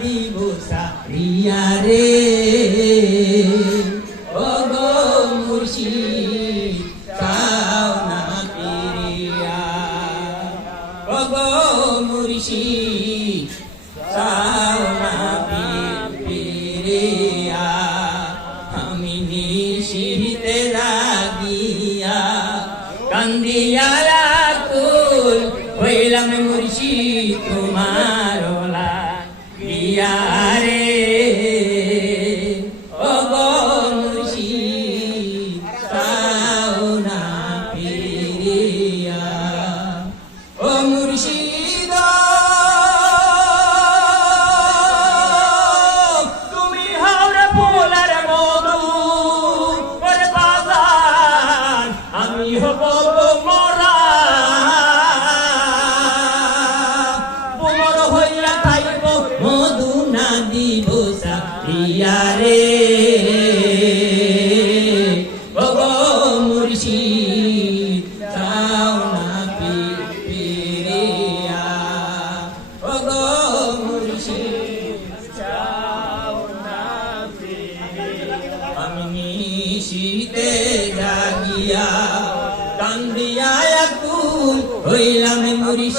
দিব সারিয়া রে। ও গো মুর্শিদ, চাও না পিরিয়া ও গো মুর্শিদ, চাও না পিরিয়া আমি নিশিতে লাগিয়া কান্দিয়া কুল হইলাম মুর্শিদ তোমার সারিয়া রে ও গো মুর্শিদ চাও না পি- পিরিয়া ও আমি শীতে জাগিয়া, কান্দিয়া কুল হইলাম মুরিশ